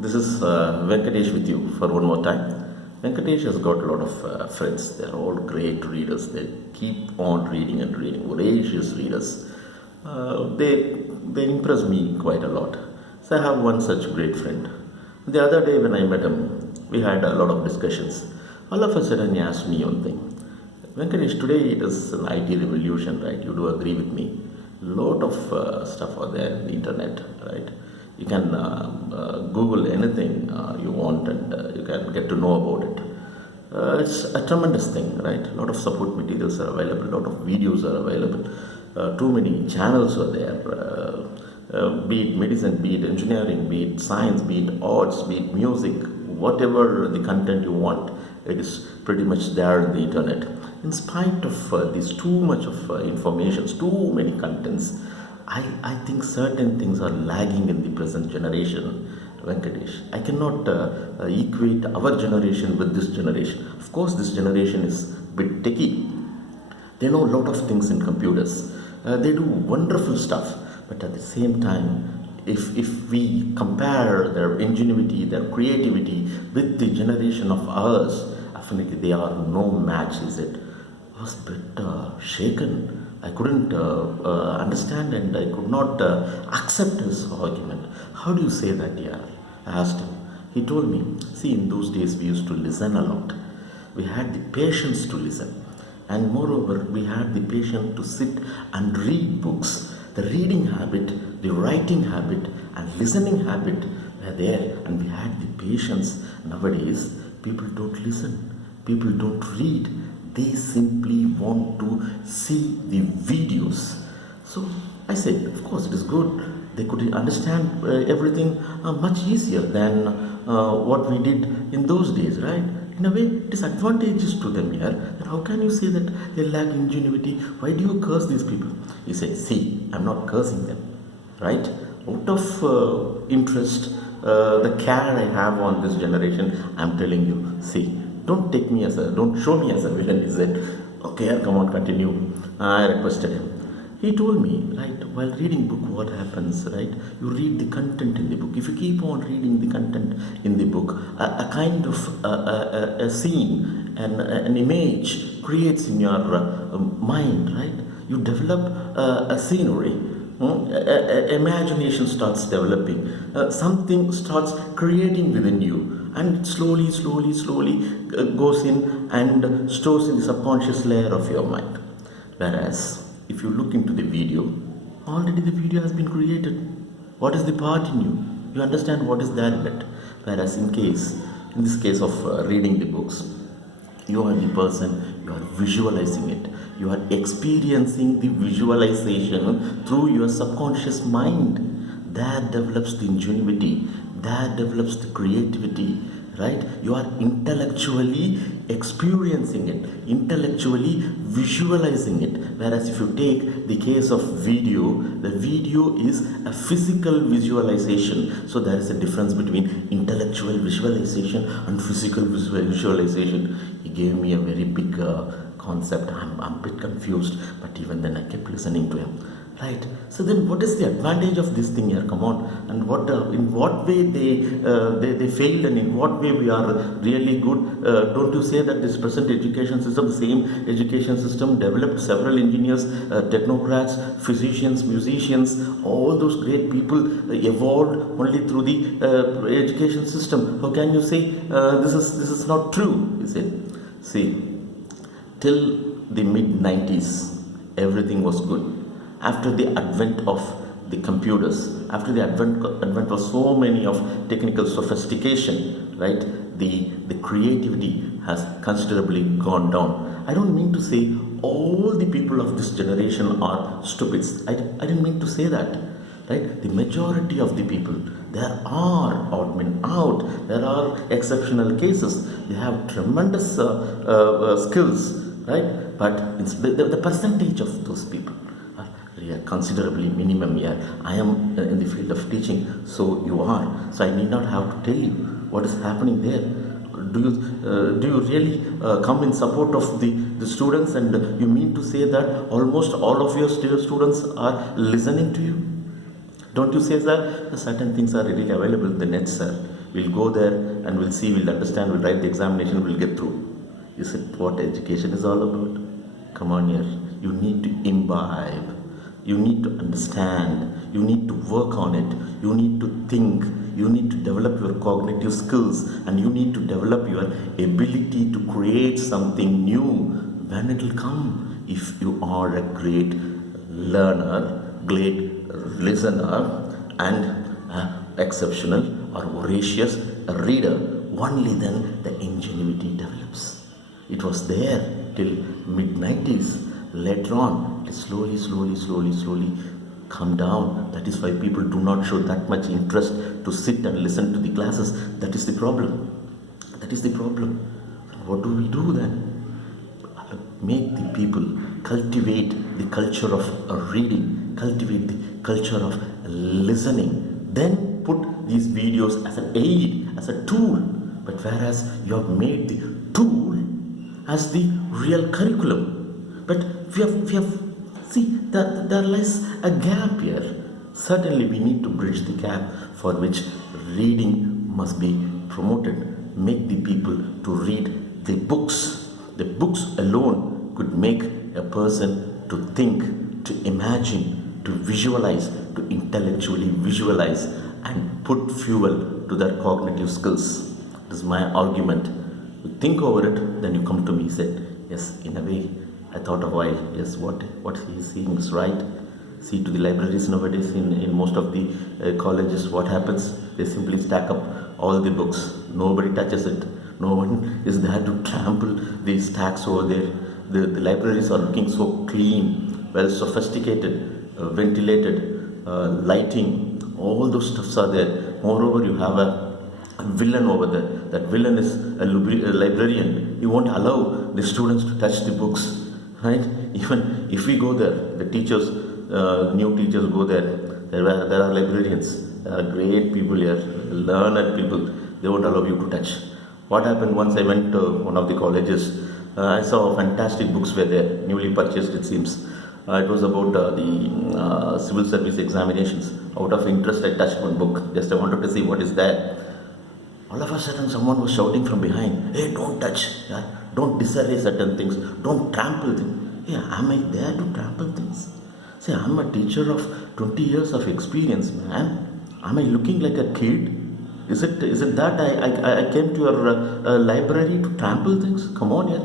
This is Venkatesh with you for one more time. Venkatesh has got a lot of friends. They're all great readers. They keep on reading and reading, voracious readers. They impress me quite a lot. So I have one such great friend. The other day when I met him, we had a lot of discussions. All of a sudden he asked me one thing. Venkatesh, today it is an IT revolution, right? You do agree with me. Lot of stuff are there in the internet, right? You can Google anything you want and you can get to know about it. It's a tremendous thing, right? A lot of support materials are available, a lot of videos are available, too many channels are there. Be it medicine, be it engineering, be it science, be it arts, be it music, whatever the content you want, it is pretty much there in the internet. In spite of this too much of informations, too many contents, I think certain things are lagging in the present generation, Venkatesh. I cannot equate our generation with this generation. Of course, this generation is a bit techy. They know a lot of things in computers. They do wonderful stuff. But at the same time, if we compare their ingenuity, their creativity with the generation of ours, definitely they are no match, is it? I was a bit shaken. I couldn't understand and I could not accept his argument. How do you say that, yeah? I asked him. He told me, see, in those days we used to listen a lot. We had the patience to listen. And moreover, we had the patience to sit and read books. The reading habit, the writing habit, and listening habit were there, and we had the patience. Nowadays, people don't listen, people don't read, they simply want to see the videos. So I said, of course, it is good. They could understand everything much easier than what we did in those days, right? In a way, it is advantageous to them here. Then how can you say that they lack ingenuity? Why do you curse these people? He said, see, I'm not cursing them, right? Out of interest, the care I have on this generation, I'm telling you, see, don't show me as a villain. He said, okay, come on, continue. I requested him. He told me, right, while reading book, what happens, right? You read the content in the book. If you keep on reading the content in the book, a kind of a scene and an image creates in your mind, right? You develop a scenery. Imagination starts developing. Something starts creating within you, and it slowly goes in and stores in the subconscious layer of your mind. Whereas, if you look into the video, already the video has been created. What is the part in you? You understand what is there in it. Whereas in this case of reading the books, you are the person, you are visualizing it. You are experiencing the visualization through your subconscious mind. That develops the ingenuity, that develops the creativity, right? You are intellectually experiencing it, intellectually visualizing it. Whereas if you take the case of video, the video is a physical visualization. So there is a difference between intellectual visualization and physical visualization. He gave me a very big concept. I'm a bit confused, but even then I kept listening to him. Right. So then, what is the advantage of this thing here? Come on, and in what way they failed, and in what way we are really good? Don't you say that this present education system, the same education system, developed several engineers, technocrats, physicians, musicians, all those great people evolved only through the education system? How can you say this is not true? Is it? See, till the mid 90s, everything was good. After the advent of the computers, after the advent of so many of technical sophistication, right, the creativity has considerably gone down. I don't mean to say all the people of this generation are stupids. I didn't mean to say that, right? The majority of the people, there are odd men out, there are exceptional cases, they have tremendous skills, right? But the percentage of those people are considerably minimum here. I am in the field of teaching, so you are. So I need not have to tell you what is happening there. Do you really come in support of the students, and you mean to say that almost all of your students are listening to you? Don't you say that certain things are readily available in the net, sir? We'll go there and we'll see, we'll understand, we'll write the examination, we'll get through. Is it what education is all about? Come on here. You need to imbibe. You need to understand. You need to work on it. You need to think. You need to develop your cognitive skills, and you need to develop your ability to create something new when it will come. If you are a great learner, great listener, and exceptional or voracious reader, only then the ingenuity develops. It was there till mid-90s. Later on, it slowly come down. That is why people do not show that much interest to sit and listen to the classes. That is the problem. That is the problem. What do we do then? Make the people cultivate the culture of reading, cultivate the culture of listening. Then put these videos as an aid, as a tool. But whereas you have made the tool as the real curriculum. But we have see that there lies a gap here. Certainly we need to bridge the gap, for which reading must be promoted. Make the people to read the books. The books alone could make a person to think, to imagine, to visualize, to intellectually visualize, and put fuel to their cognitive skills. This is my argument. You think over it, then you come to me, said, yes, in a way, I thought a while, yes, what he is saying is right. See, to the libraries nowadays, in most of the colleges, what happens? They simply stack up all the books. Nobody touches it. No one is there to trample the stacks over there. The libraries are looking so clean, well sophisticated, ventilated, lighting, all those stuffs are there. Moreover, you have a villain over there. That villain is a librarian. He won't allow the students to touch the books, right? Even if we go there, the teachers, new teachers go there. There are librarians. There are great people here, learned people. They won't allow you to touch. What happened once I went to one of the colleges, I saw fantastic books were there, newly purchased it seems. It was about the civil service examinations. Out of interest, I touched one book. Just I wanted to see what is there. All of a sudden, someone was shouting from behind, "Hey, don't touch, yeah? Don't disarray certain things, don't trample them." Yeah, am I there to trample things? See, I'm a teacher of 20 years of experience, man. Am I looking like a kid? Is it that I came to your library to trample things? Come on, yeah.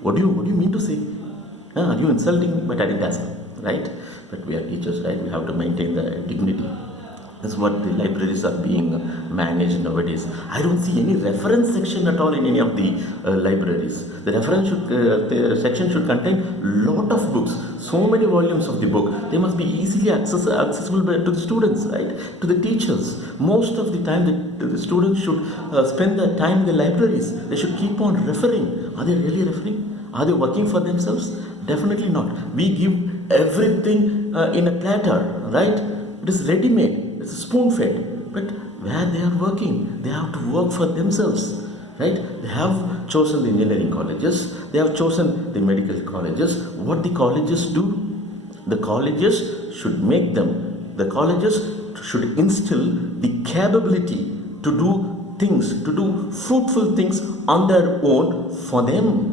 What do you mean to say? Are you insulting me? But I didn't ask, right? But we are teachers, right? We have to maintain the dignity. That's what the libraries are being managed nowadays. I don't see any reference section at all in any of the libraries. The reference section should contain lot of books, so many volumes of the book. They must be easily accessible to the students, right? To the teachers. Most of the time, the students should spend their time in the libraries. They should keep on referring. Are they really referring? Are they working for themselves? Definitely not. We give everything in a platter, right? It is ready-made. It's spoon-fed. But where they are working, they have to work for themselves, right? They have chosen the engineering colleges. They have chosen the medical colleges. What the colleges do? The colleges should make them. The colleges should instill the capability to do things, to do fruitful things on their own for them.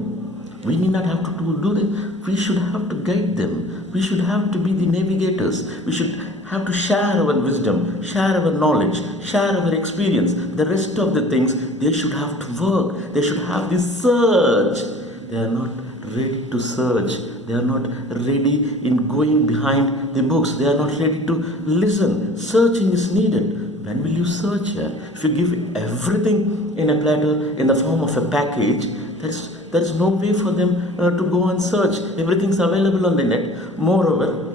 We need not have to do them. We should have to guide them. We should have to be the navigators. We should have to share our wisdom, share our knowledge, share our experience. The rest of the things, they should have to work. They should have the search. They are not ready to search. They are not ready in going behind the books. They are not ready to listen. Searching is needed. When will you search here? If you give everything in a platter, in the form of a package, there's no way for them to go and search. Everything's available on the net. Moreover,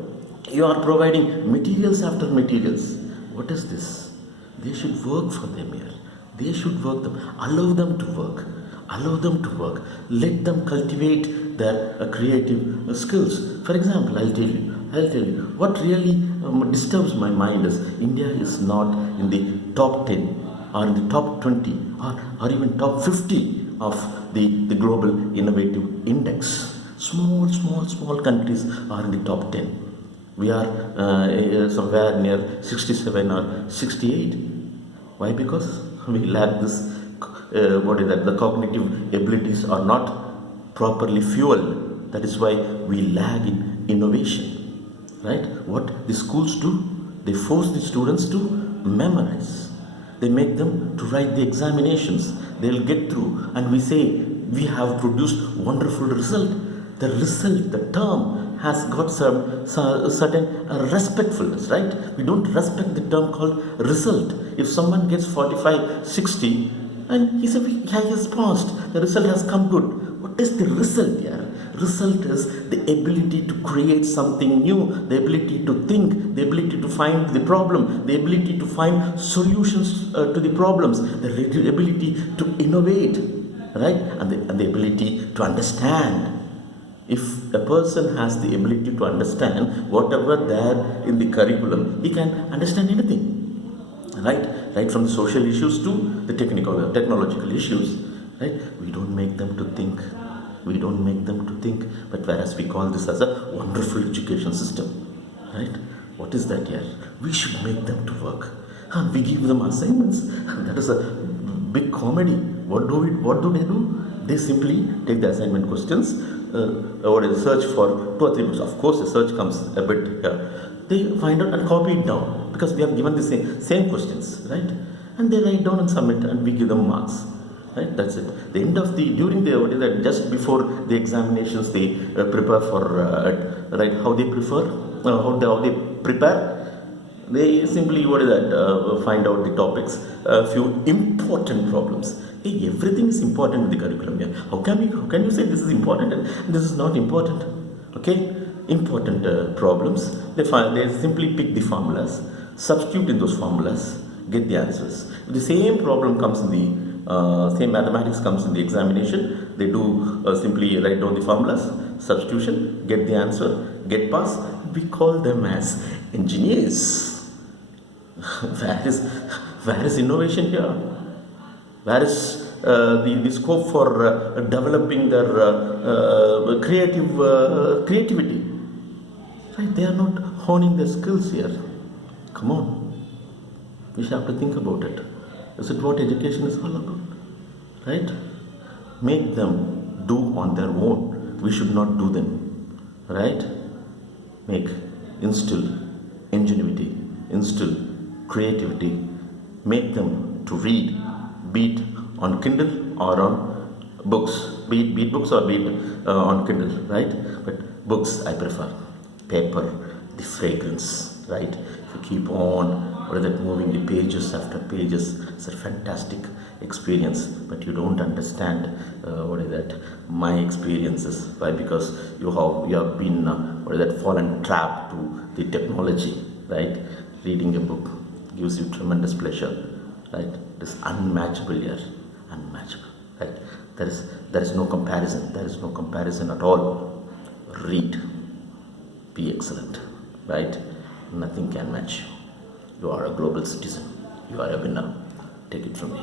you are providing materials after materials. What is this? They should work for them here. They should work them. Allow them to work. Allow them to work. Let them cultivate their creative skills. For example, I'll tell you. What really disturbs my mind is India is not in the top 10 or in the top 20 or even top 50 of the global innovative index. Small countries are in the top 10. We are somewhere near 67 or 68. Why? Because we lack this, what is that? The cognitive abilities are not properly fueled. That is why we lag in innovation, right? What the schools do, they force the students to memorize. They make them to write the examinations. They'll get through, and we say we have produced wonderful result. The result, the term has got some certain respectfulness, right? We don't respect the term called result. If someone gets 45, 60, and he said, he has passed, the result has come good. What is the result here? Result is the ability to create something new, the ability to think, the ability to find the problem, the ability to find solutions to the problems, the ability to innovate, right? And the ability to understand. If a person has the ability to understand whatever there in the curriculum, he can understand anything, right from the social issues to the technological issues, right? We don't make them to think, but whereas we call this as a wonderful education system, right? What is that here? We should make them to work, and we give them assignments. That is a big comedy. What do they do? They simply take the assignment questions, search for 2 or 3 books. Of course, the search comes a bit here. They find out and copy it down because we have given the same questions, right? And they write down and submit, and we give them marks, right? That's it. The end of just before the examinations, they prepare for right. How they prefer, how they prepare. They simply find out the topics, a few important problems. Hey, everything is important in the curriculum here. How can you say this is important and this is not important? Okay, important problems. They simply pick the formulas, substitute in those formulas, get the answers. If the same problem comes in the same mathematics comes in the examination, they do simply write down the formulas, substitution, get the answer, get pass. We call them as engineers. Where is innovation here? Where is the scope for developing their creativity? Right? They are not honing their skills here. Come on, we have to think about it. Is it what education is all about? Right? Make them do on their own. We should not do them. Right? Instill ingenuity, instill creativity, make them to read, be it on Kindle or on books, be it books or be it on Kindle, right? But books I prefer. Paper, the fragrance, right? If you keep on moving the pages after pages, it's a fantastic experience. But you don't understand my experiences. Why? Because you have been fallen trap to the technology, right? Reading a book gives you tremendous pleasure, right? It is unmatchable here, unmatchable, right? There is no comparison. There is no comparison at all. Read, be excellent, right? Nothing can match you. You are a global citizen. You are a winner. Take it from me.